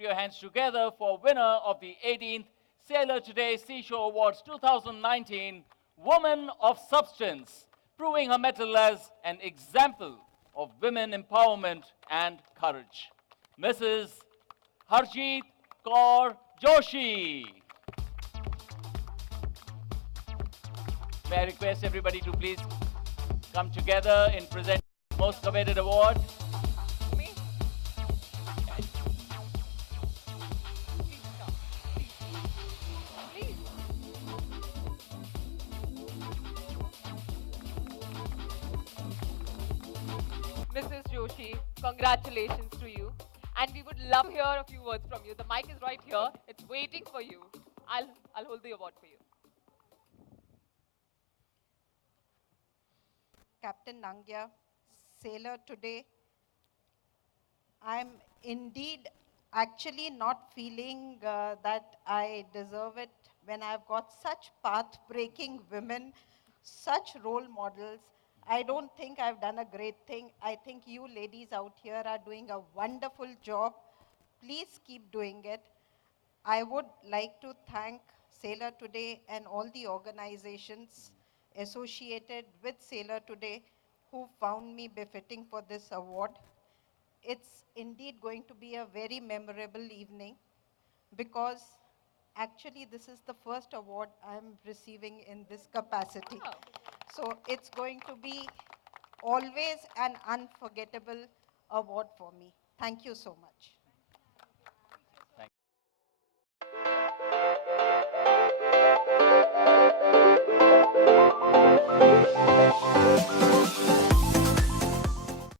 put your hands together for winner of the 18th Sailor Today Seashore Awards 2019, Woman of Substance, proving her mettle as an example of women empowerment and courage. Mrs. Harjeet Kaur Joshi. May I request everybody to please come together in presenting the most coveted award. Me? Please come. Please. Mrs. Joshi, congratulations to you. And we would love to hear a few words from you. The mic is right here. It's waiting for you. I'll hold the award for you. Captain Nangya, Sailor Today. I'm indeed actually not feeling that I deserve it when I've got such path-breaking women, such role models. I don't think I've done a great thing. I think you ladies out here are doing a wonderful job. Please keep doing it. I would like to thank Sailor Today and all the organizations associated with Sailor Today who found me befitting for this award. It's indeed going to be a very memorable evening because actually this is the first award I'm receiving in this capacity. Oh. So it's going to be always an unforgettable award for me. Thank you so much.